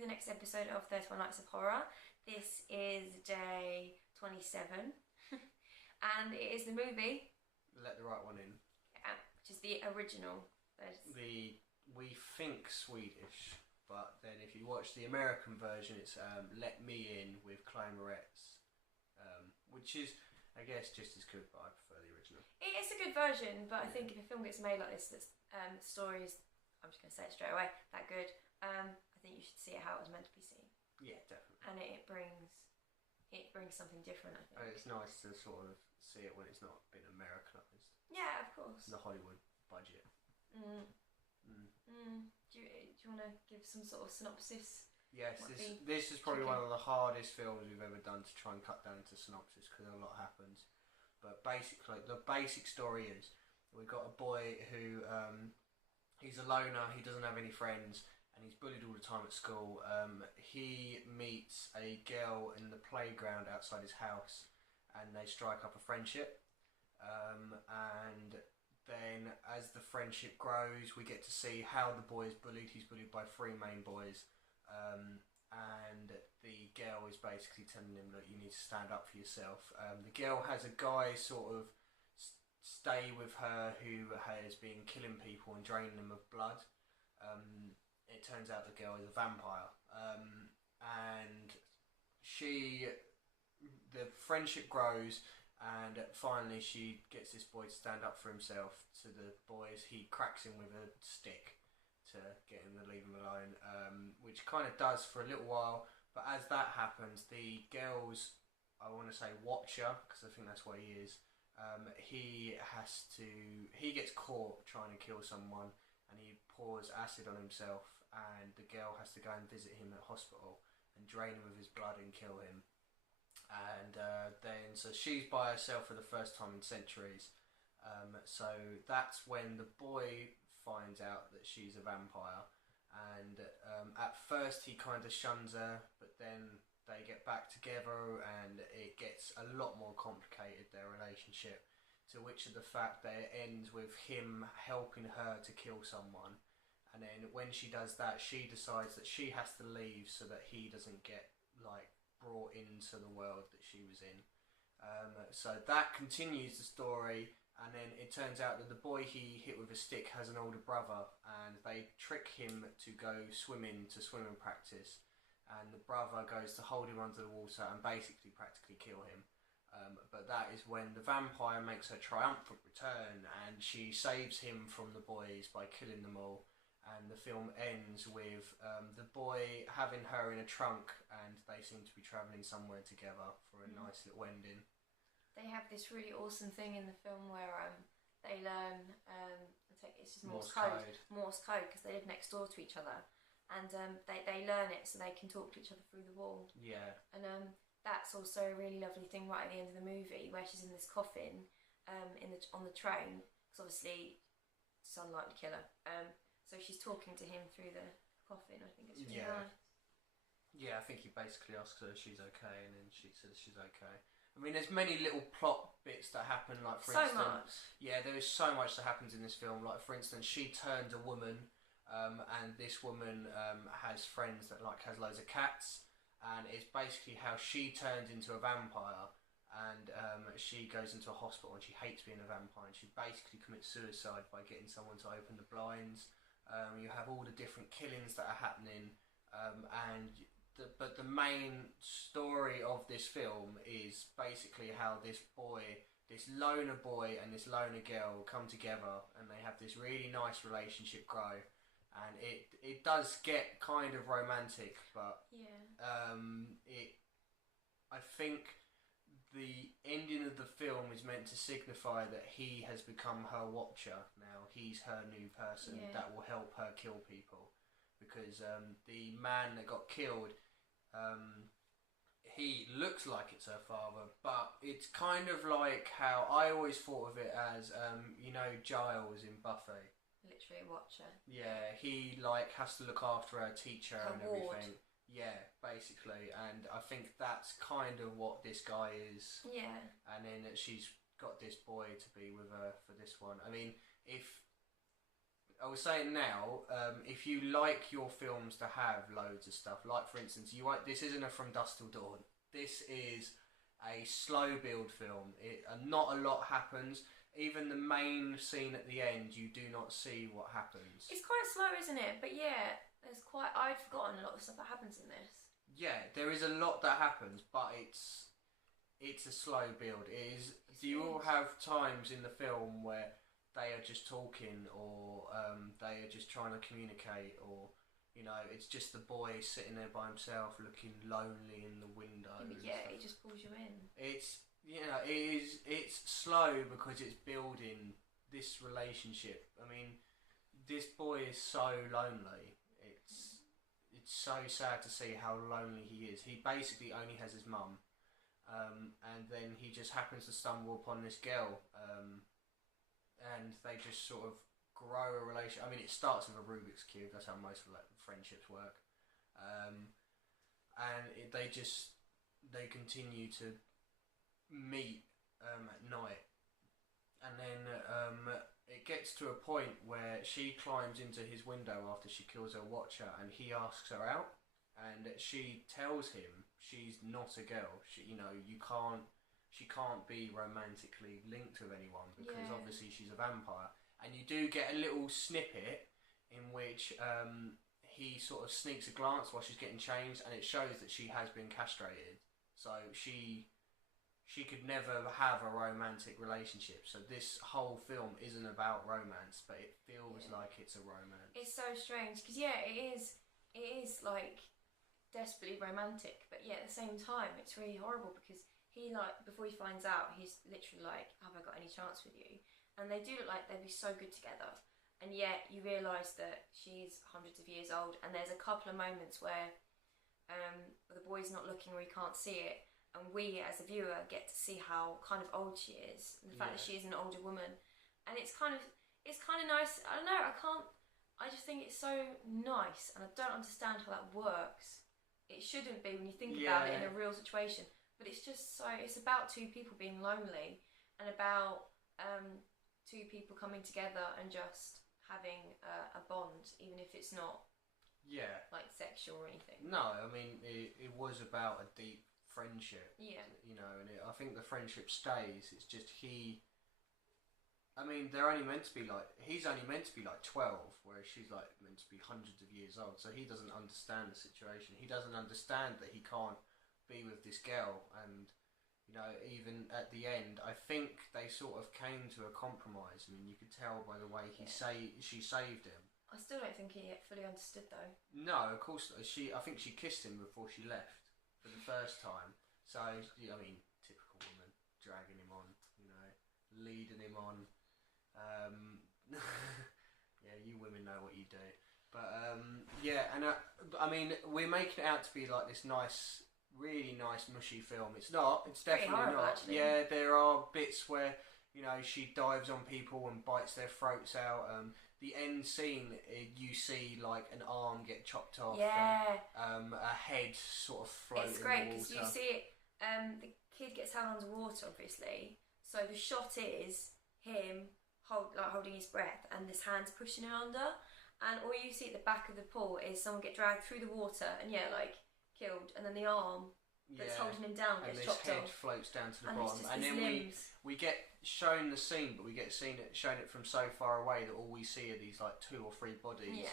the next episode of 31 Nights of Horror. This is day 27 and it is the movie Let the Right One In. Yeah, which is the original. We think Swedish, but then if you watch the American version, it's Let Me In with Chloe Moretz, which is, I guess, just as good, but I prefer the original. It's a good version, but I think if a film gets made like this, that's stories, I'm just going to say it straight away, that good, I think you should see it how it was meant to be seen. Yeah, definitely. And it brings something different, I think. And it's nice to sort of see it when it's not been Americanised. Yeah, of course. The Hollywood budget. Do you want to give some sort of synopsis? Yes, this is probably one of the hardest films we've ever done to try and cut down to synopsis because a lot happens. But basically, the basic story is we've got a boy who he's a loner, he doesn't have any friends, and he's bullied all the time at school. He meets a girl in the playground outside his house, and they strike up a friendship. And then as the friendship grows, we get to see how the boy is bullied. He's bullied by three main boys. And the girl is basically telling him that you need to stand up for yourself. The girl has a guy sort of stay with her who has been killing people and draining them of blood. It turns out the girl is a vampire. And the friendship grows, and finally she gets this boy to stand up for himself to the boys. He cracks him with a stick to get him to leave him alone, which kind of does for a little while, but as that happens, the girl's, I want to say watcher, because I think that's what he is, he gets caught trying to kill someone, and he pours acid on himself, and the girl has to go and visit him at hospital and drain him of his blood and kill him. And so she's by herself for the first time in centuries. So that's when the boy finds out that she's a vampire, and at first he kind of shuns her, but then they get back together and it gets a lot more complicated, their relationship, to which of the fact that it ends with him helping her to kill someone, and then when she does that, she decides that she has to leave so that he doesn't get brought into the world that she was in. So that continues the story. And then it turns out that the boy he hit with a stick has an older brother, and they trick him to go swimming practice. And the brother goes to hold him under the water and basically practically kill him. But that is when the vampire makes her triumphant return, and she saves him from the boys by killing them all. And the film ends with the boy having her in a trunk, and they seem to be travelling somewhere together for a nice little ending. They have this really awesome thing in the film where they learn, it's just Morse code, because they live next door to each other, and they learn it so they can talk to each other through the wall. Yeah. And that's also a really lovely thing right at the end of the movie, where she's in this coffin on the train, because obviously it's unlikely to kill her. So she's talking to him through the coffin. I think it's really nice. Yeah, I think he basically asks her if she's okay, and then she says she's okay. I mean, there's many little plot bits that happen, like for instance... So much! Yeah, there is so much that happens in this film. Like, for instance, she turns a woman, and this woman has friends that, has loads of cats, and it's basically how she turns into a vampire, and she goes into a hospital, and she hates being a vampire, and she basically commits suicide by getting someone to open the blinds. You have all the different killings that are happening, but the main story of this film is basically how this loner boy and this loner girl come together, and they have this really nice relationship grow, and it does get kind of romantic, but I think the ending of the film is meant to signify that he has become her watcher now. He's her new person that will help her kill people, because the man that got killed, he looks like it's her father, but it's kind of like how I always thought of it as, Giles in Buffy. Literally a watcher. Yeah, he has to look after her, teach her and everything. Ward. Yeah, basically, and I think that's kind of what this guy is. Yeah. And then she's got this boy to be with her for this one. I mean, I was saying now, if you like your films to have loads of stuff, like for instance, this isn't a From Dusk Till Dawn. This is a slow build film. Not a lot happens. Even the main scene at the end, you do not see what happens. It's quite slow, isn't it? But yeah, I'd forgotten a lot of stuff that happens in this. Yeah, there is a lot that happens, but it's a slow build. You will have times in the film where they are just talking, or they are just trying to communicate, or it's just the boy sitting there by himself, looking lonely in the window. Yeah, it just pulls you in. It's slow because it's building this relationship. I mean, this boy is so lonely. It's so sad to see how lonely he is. He basically only has his mum. And then he just happens to stumble upon this girl, and they just sort of grow a relationship. I mean, it starts with a Rubik's Cube. That's how most friendships work. They continue to meet at night, and then it gets to a point where she climbs into his window after she kills her watcher, and he asks her out, and she tells him she's not a girl. She can't be romantically linked with anyone because obviously she's a vampire. And you do get a little snippet in which he sort of sneaks a glance while she's getting changed, and it shows that she has been castrated. So she could never have a romantic relationship. So this whole film isn't about romance, but it feels like it's a romance. It's so strange because it is like desperately romantic, but at the same time it's really horrible because he, like, before he finds out, he's literally like, have I got any chance with you? And they do look like they'd be so good together, and yet you realise that she's hundreds of years old, and there's a couple of moments where the boy's not looking or he can't see it, and we as a viewer get to see how kind of old she is, and the fact that she is an older woman, and it's kind of nice. I don't know, I just think it's so nice, and I don't understand how that works. It shouldn't be when you think about it in a real situation, but it's just it's about two people being lonely, and about two people coming together and just having a bond, even if it's not like sexual or anything. No, I mean it was about a deep friendship. Yeah. And I think the friendship stays. It's just I mean, they're only meant to be like, he's only meant to be like 12, whereas she's like meant to be hundreds of years old. So he doesn't understand the situation. He doesn't understand that he can't be with this girl. And even at the end, I think they sort of came to a compromise. I mean, you could tell by the way she saved him. I still don't think he fully understood though. No, of course not. I think she kissed him before she left for the first time. So I mean, typical woman, dragging him on, leading him on. Yeah, you women know what you do. But and I mean, we're making it out to be like this nice, really nice, mushy film. It's not. It's definitely horrible, not. actually. Yeah, there are bits where she dives on people and bites their throats out. The end scene, you see like an arm get chopped off. Yeah. And, a head sort of floating. It's great in the because water. you see it. The kid gets held underwater, obviously. So the shot is him holding his breath, and this hand's pushing him under. And all you see at the back of the pool is someone get dragged through the water and killed, and then the arm that's holding him down gets chopped off. And this head floats down to the and bottom, and then we get shown the scene, but we get shown it from so far away that all we see are these like 2 or 3 bodies,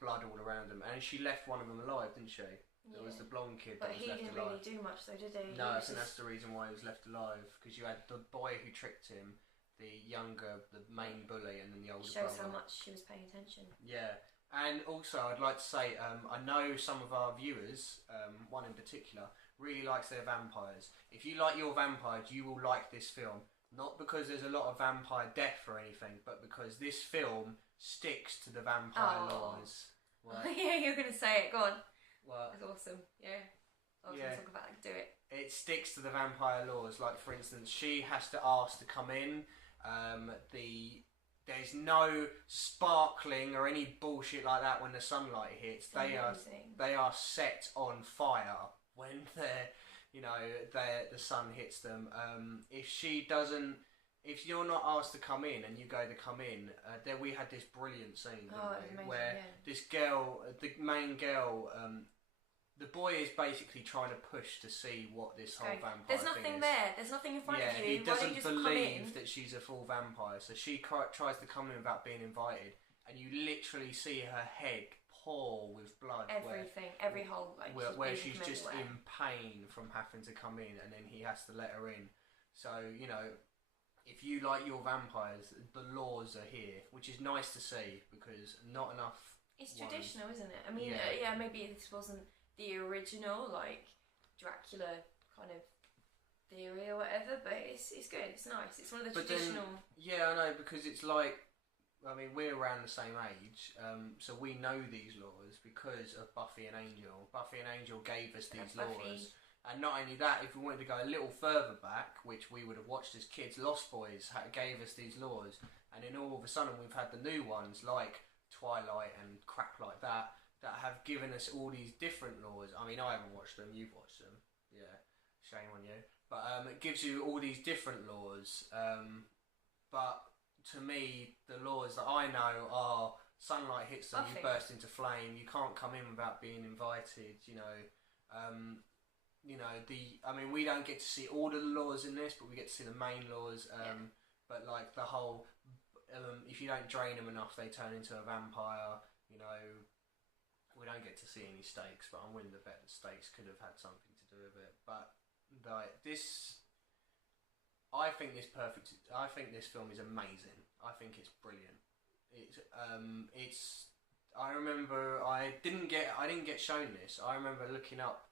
blood all around them. And she left one of them alive, didn't she? There was the blonde kid that was left alive. But he didn't really do much though, did he? No, I think that's the reason why he was left alive, because you had the boy who tricked him, the main bully, and then the older brother. Shows how much she was paying attention. Yeah. And also, I'd like to say, I know some of our viewers, one in particular, really likes their vampires. If you like your vampires, you will like this film. Not because there's a lot of vampire death or anything, but because this film sticks to the vampire laws. Right? Yeah, you're going to say it. Go on. Well, that's awesome. Yeah. I was going to talk about it. Do it. It sticks to the vampire laws. Like, for instance, she has to ask to come in. There's no sparkling or any bullshit like that when the sunlight hits. They are set on fire when the sun hits them. If she doesn't if you're not asked to come in and you go to come in, then we had this brilliant scene, didn't we? Where this girl, the main girl, the boy is basically trying to push to see what this whole vampire There's thing nothing is. there. There's nothing in front of you. He doesn't just believe that she's a full vampire, so she tries to come in without being invited, and you literally see her head pour with blood. Everything, every hole, like where she's just in pain from having to come in, and then he has to let her in. So if you like your vampires, the laws are here, which is nice to see because not enough. It's traditional, isn't it? I mean, maybe this wasn't the original like Dracula kind of theory or whatever, but it's good. It's nice. It's one of the traditional. I know, because it's like, I mean, we're around the same age, so we know these laws because of Buffy and Angel. Buffy and Angel gave us these laws. And not only that, if we wanted to go a little further back, which we would have watched as kids, Lost Boys gave us these laws. And then all of a sudden we've had the new ones like Twilight and crap like that have given us all these different laws. I mean, I haven't watched them, you've watched them. Yeah, shame on you. But it gives you all these different laws. But to me, the laws that I know are sunlight hits them, you burst into flame, you can't come in without being invited, I mean, we don't get to see all the laws in this, but we get to see the main laws. But like the whole, if you don't drain them enough, they turn into a vampire. We don't get to see any stakes, but I'm willing to bet the stakes could have had something to do with it. But like this, I think this film is amazing. I think it's brilliant. I remember I didn't get shown this. I remember looking up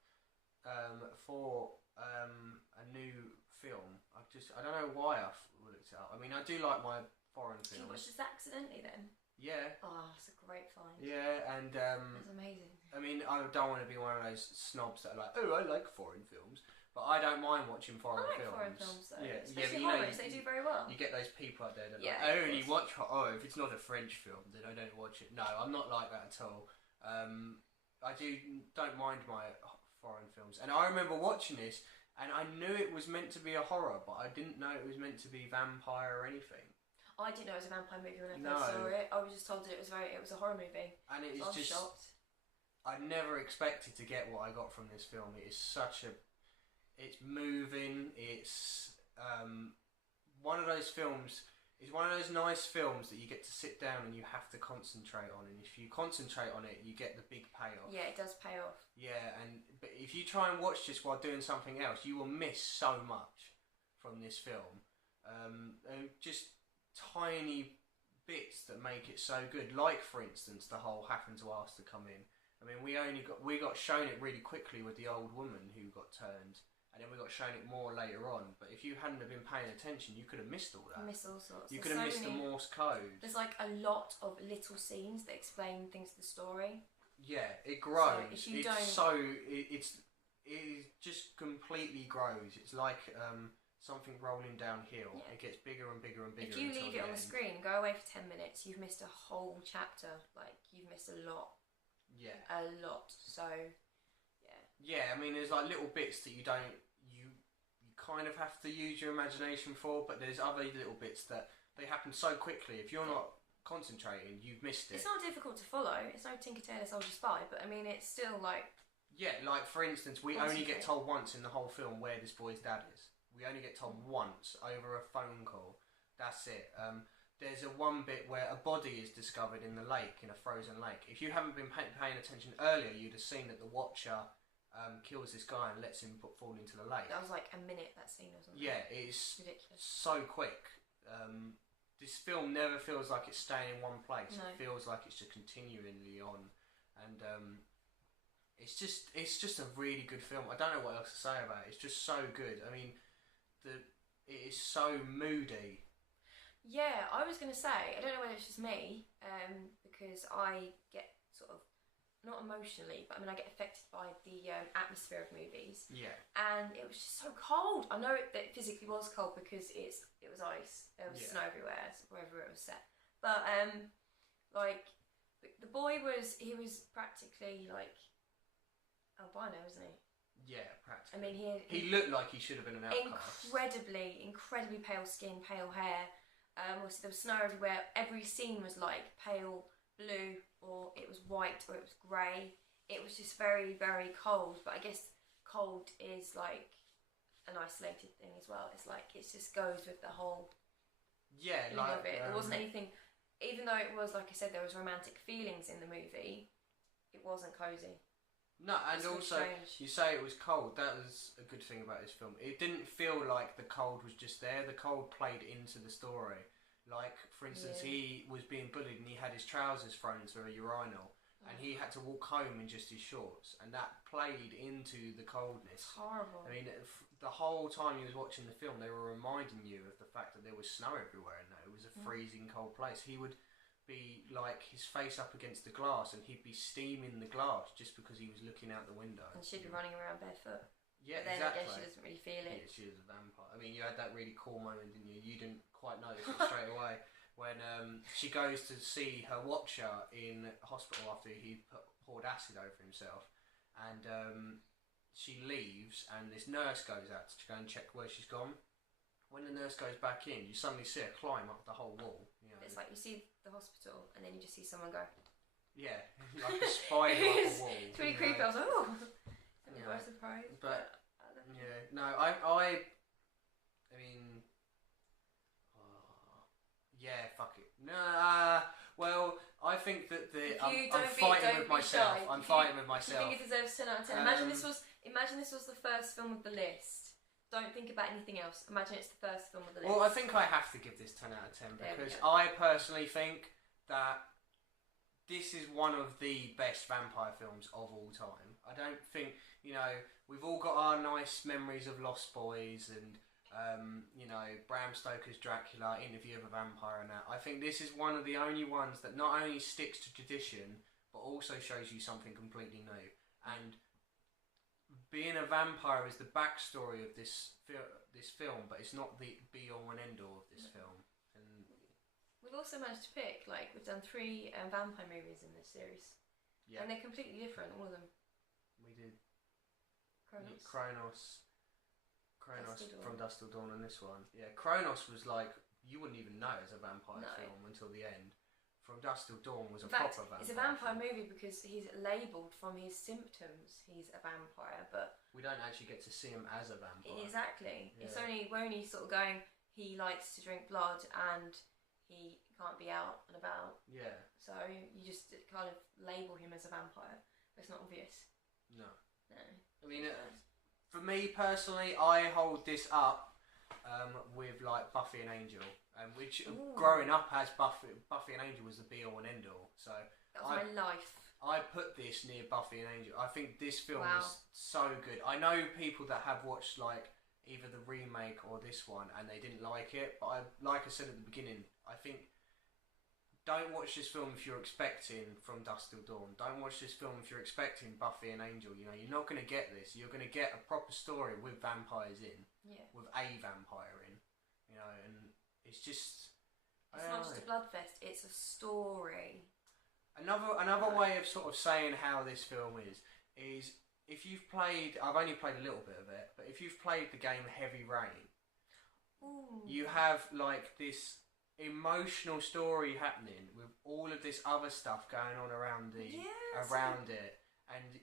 for a new film. I don't know why I looked it up. I mean, I do like my foreign films. Did you watch this accidentally then? Yeah. Oh, it's a great find. Yeah, and it's amazing. I mean, I don't want to be one of those snobs that are like, oh, I like foreign films, but I don't mind watching foreign films. Foreign films though. Yeah, especially horrors, they do very well. You get those people out there that like, I only watch if it's not a French film, then I don't watch it. No, I'm not like that at all. I don't mind my foreign films, and I remember watching this, and I knew it was meant to be a horror, but I didn't know it was meant to be vampire or anything. I didn't know it was a vampire movie when I first saw it. I was just told that it was a horror movie. And it is so I was shocked. I never expected to get what I got from this film. It is it's moving. It's one of those films. It's one of those nice films that you get to sit down and you have to concentrate on. And if you concentrate on it, you get the big payoff. Yeah, it does pay off. Yeah, but if you try and watch this while doing something else, you will miss so much from this film. Just tiny bits that make it so good, like for instance the whole having to ask to come in. I mean, we got shown it really quickly with the old woman who got turned, and then we got shown it more later on. But if you hadn't have been paying attention, you could have missed all that. Missed all sorts. You could have missed the Morse code. There's like a lot of little scenes that explain things to the story. Yeah, it grows. So if you it just completely grows. It's like something rolling downhill. Yeah. It gets bigger and bigger and bigger. If you leave it on the screen, go away for 10 minutes, you've missed a whole chapter. Like, you've missed a lot. Yeah. A lot. So, yeah. Yeah, I mean, there's like little bits that you kind of have to use your imagination for, but there's other little bits that they happen so quickly. If you're not concentrating, you've missed it. It's not difficult to follow. It's no Tinker Tailor Soldier Spy, but I mean, it's still like... Yeah, like for instance, we only get told once in the whole film where this boy's dad is. We only get told once over a phone call. That's it. There's one bit where a body is discovered in the lake, in a frozen lake. If you haven't been paying attention earlier, you'd have seen that the Watcher kills this guy and lets him fall into the lake. That was like a minute, that scene or something. Yeah, it's ridiculous. So quick. This film never feels like it's staying in one place. No. It feels like it's just continually on. And it's just a really good film. I don't know what else to say about it. It's just so good. I mean... it is so moody. Yeah, I was going to say, I don't know whether it's just me, because I get sort of, not emotionally, but I mean I get affected by the atmosphere of movies. Yeah. And it was just so cold. I know that it physically was cold because it was ice. There was snow everywhere, wherever it was set. But like the boy was practically like albino, wasn't he? Yeah, practically. I mean, he looked like he should have been an outcast. Incredibly pale skin, pale hair. Obviously there was snow everywhere. Every scene was like pale blue, or it was white, or it was grey. It was just very, very cold. But I guess cold is like an isolated thing as well. It's like it just goes with the whole feeling of it. There wasn't anything, even though it was, like I said, there was romantic feelings in the movie. It wasn't cozy. No, and also you say it was cold. That was a good thing about this film. It didn't feel like the cold was just there. The cold played into the story. Like, for instance, he was being bullied and he had his trousers thrown into a urinal, and he had to walk home in just his shorts, and that played into the coldness. It's horrible. I mean, the whole time you was watching the film, they were reminding you of the fact that there was snow everywhere and that it was a freezing cold place. He would be like his face up against the glass, and he'd be steaming the glass just because he was looking out the window. And she'd be running around barefoot. Yeah, but then exactly. I guess she doesn't really feel it. Yeah, she was a vampire. I mean, you had that really cool moment, didn't you? You didn't quite notice it straight away when she goes to see her watcher in hospital after he poured acid over himself, and she leaves, and this nurse goes out to go and check where she's gone. When the nurse goes back in, you suddenly see her climb up the whole wall. You know? It's like you see the hospital, and then you just see someone go. Yeah, like a spider up a wall. It's really creepy. I was like, oh, I'm quite surprised. But yeah, no, I mean, yeah, fuck it. No, well, I think that I'm fighting with myself. I'm fighting with myself. You think it deserves 10 out of 10? Imagine this was the first film of the list. Don't think about anything else. Imagine it's the first film of the list. Well, I think I have to give this 10 out of 10 because I personally think that this is one of the best vampire films of all time. I don't think, we've all got our nice memories of Lost Boys and, Bram Stoker's Dracula, Interview of a Vampire and that. I think this is one of the only ones that not only sticks to tradition, but also shows you something completely new. And being a vampire is the backstory of this film, but it's not the be-all and end-all of this film. And we've also managed to pick, we've done 3 vampire movies in this series. Yeah. And they're completely different, all of them. We did Kronos from Dusk Till Dawn, and this one. Yeah, Kronos was like, you wouldn't even know it's a vampire film until the end. From Dusk Till Dawn was proper vampire. It's a vampire movie because he's labelled from his symptoms. He's a vampire, but we don't actually get to see him as a vampire. Exactly. Yeah. We're only sort of going. He likes to drink blood and he can't be out and about. Yeah. So you just kind of label him as a vampire, but it's not obvious. No. I mean, for me personally, I hold this up with like Buffy and Angel. Which growing up as Buffy and Angel was the be all and end all. So that was my life. I put this near Buffy and Angel. I think this film is so good. I know people that have watched like either the remake or this one and they didn't like it, but like I said at the beginning, I think don't watch this film if you're expecting From Dusk Till Dawn. Don't watch this film if you're expecting Buffy and Angel. You're not going to get this. You're going to get a proper story with vampires in, with a vampire in, and it's just. It's not just a bloodfest. It's a story. Another way of sort of saying how this film is if you've played. I've only played a little bit of it, but if you've played the game Heavy Rain, you have like this emotional story happening with all of this other stuff going on around it, and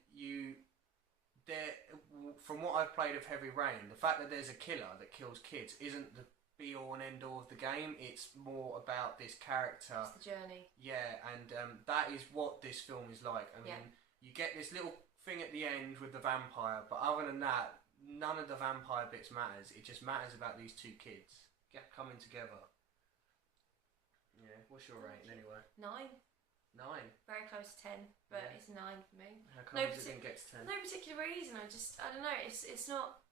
from what I've played of Heavy Rain, the fact that there's a killer that kills kids isn't the be all and end all of the game. It's more about this character. It's the journey. Yeah, and that is what this film is like. I mean, you get this little thing at the end with the vampire, but other than that, none of the vampire bits matters. It just matters about these 2 kids coming together. Yeah, what's your rating anyway? 9. 9. Very close to 10, but it's 9 for me. How come it didn't get to 10? No particular reason. I don't know. It's not.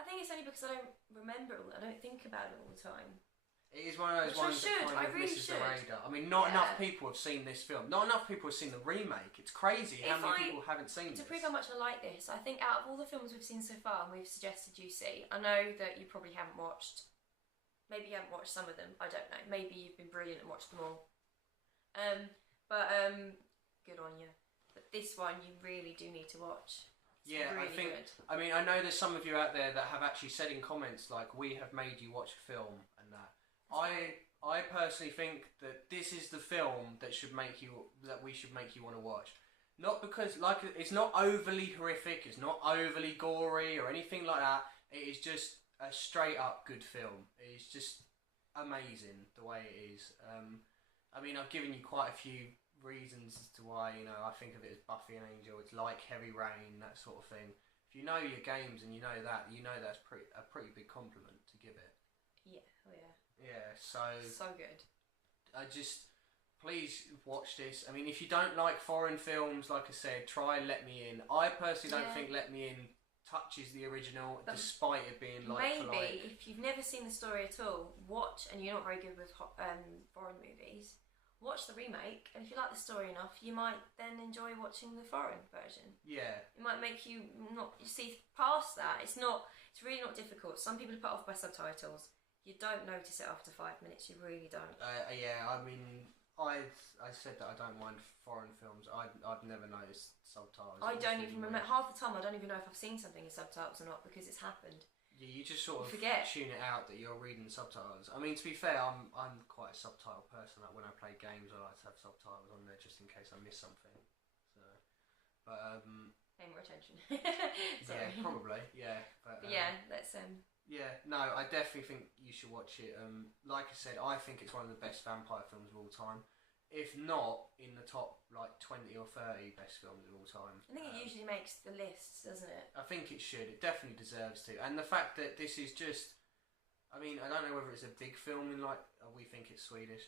I think it's only because I don't remember it all. I don't think about it all the time. It is one of those ones that kind of misses the radar. I mean, not enough people have seen this film. Not enough people have seen the remake. It's crazy how many people haven't seen this. To prove how much I like this, I think out of all the films we've seen so far and we've suggested you see, I know that you probably haven't watched. Maybe you haven't watched some of them. I don't know. Maybe you've been brilliant and watched them all. But good on you. But this one you really do need to watch. It's really I think. good. I mean, I know there's some of you out there that have actually said in comments like, "We have made you watch a film," and that. I personally think that this is the film that we should make you want to watch. Not because it's not overly horrific, it's not overly gory or anything like that. It is just a straight up good film. It's just amazing the way it is. I mean, I've given you quite a few reasons as to why, I think of it as Buffy and Angel. It's like Heavy Rain, that sort of thing. If you know your games and you know that's a pretty big compliment to give it. Yeah, oh yeah. Yeah, so good. Please watch this. I mean, if you don't like foreign films, like I said, try Let Me In. I personally don't think Let Me In touches the original, despite it being like for like. Maybe if you've never seen the story at all, watch, and you're not very good with foreign movies, watch the remake, and if you like the story enough, you might then enjoy watching the foreign version. Yeah. It might make you not see past that. It's really not difficult. Some people are put off by subtitles. You don't notice it after 5 minutes. You really don't. Yeah, I mean, I said that I don't mind foreign films. I've never noticed subtitles. I don't even remember. Half the time, I don't even know if I've seen something in subtitles or not because it's happened. Yeah, you just sort of forget. Tune it out that you're reading subtitles. I mean, to be fair, I'm quite a subtitle person. Like when I play games, I like to have subtitles on there just in case I miss something. So, but pay more attention. Yeah, probably. Yeah, but yeah, let's Yeah, no, I definitely think you should watch it. Like I said, I think it's one of the best vampire films of all time. If not, in the top, 20 or 30 best films of all time. I think it usually makes the lists, doesn't it? I think it should. It definitely deserves to. And the fact that this is just... I mean, I don't know whether it's a big film in, we think it's Swedish.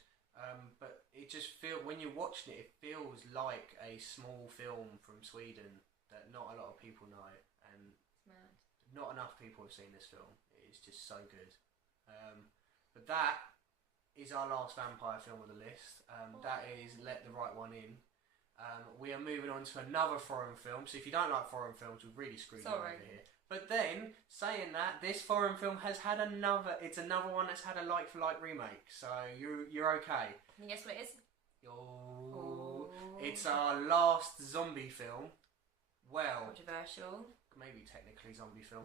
But it just feels... When you're watching it, it feels like a small film from Sweden that not a lot of people know. And it's mad. Not enough people have seen this film. It's just so good. But that is our last vampire film on the list. That is Let the Right One In. We are moving on to another foreign film. So if you don't like foreign films, we've really screwed you over here. But then, saying that, this foreign film has had another one that's had a like-for-like remake. So you're okay. Can you guess what it is? It's our last zombie film. Well... Controversial. Maybe technically zombie film.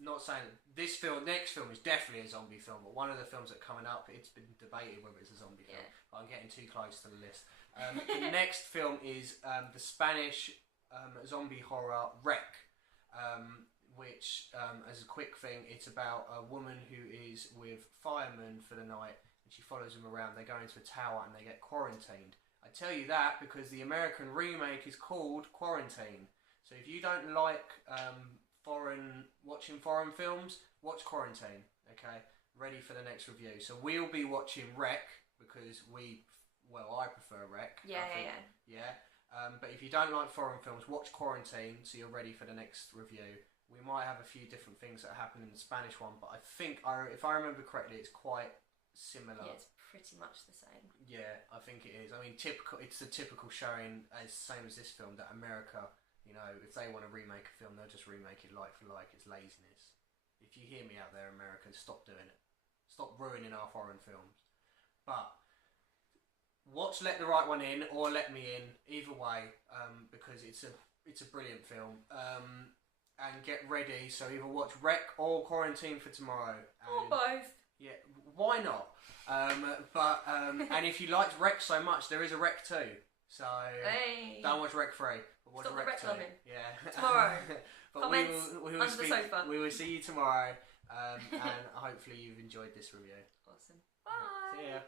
Not saying this next film is definitely a zombie film, but one of the films that are coming up, it's been debated whether it's a zombie film. But I'm getting too close to the list. The next film is the Spanish zombie horror Wreck, which, as a quick thing, it's about a woman who is with firemen for the night, and she follows them around. They go into a tower and they get quarantined. I tell you that because the American remake is called Quarantine. So if you don't like watching foreign films, watch Quarantine. Okay, ready for the next review. So we'll be watching Wreck because I prefer Wreck. Yeah. But if you don't like foreign films, watch Quarantine so you're ready for the next review. We might have a few different things that happen in the Spanish one, but I think if I remember correctly, it's quite similar. Yeah, it's pretty much the same. Yeah, I think it is. I mean, it's the typical showing, same as this film, that America. If they want to remake a film, they'll just remake it like for like. It's laziness. If you hear me out there, Americans, stop doing it. Stop ruining our foreign films. But watch Let the Right One In or Let Me In, either way, because it's a brilliant film. And get ready. So either watch Wreck or Quarantine for tomorrow. Or both. Yeah, why not? And if you liked Wreck so much, there is a Wreck 2. So don't watch Wreck 3. Stop the Wreck loving. Yeah. Tomorrow. But Comments under the sofa. We will see you tomorrow, and hopefully you've enjoyed this review. Awesome. Bye. See ya.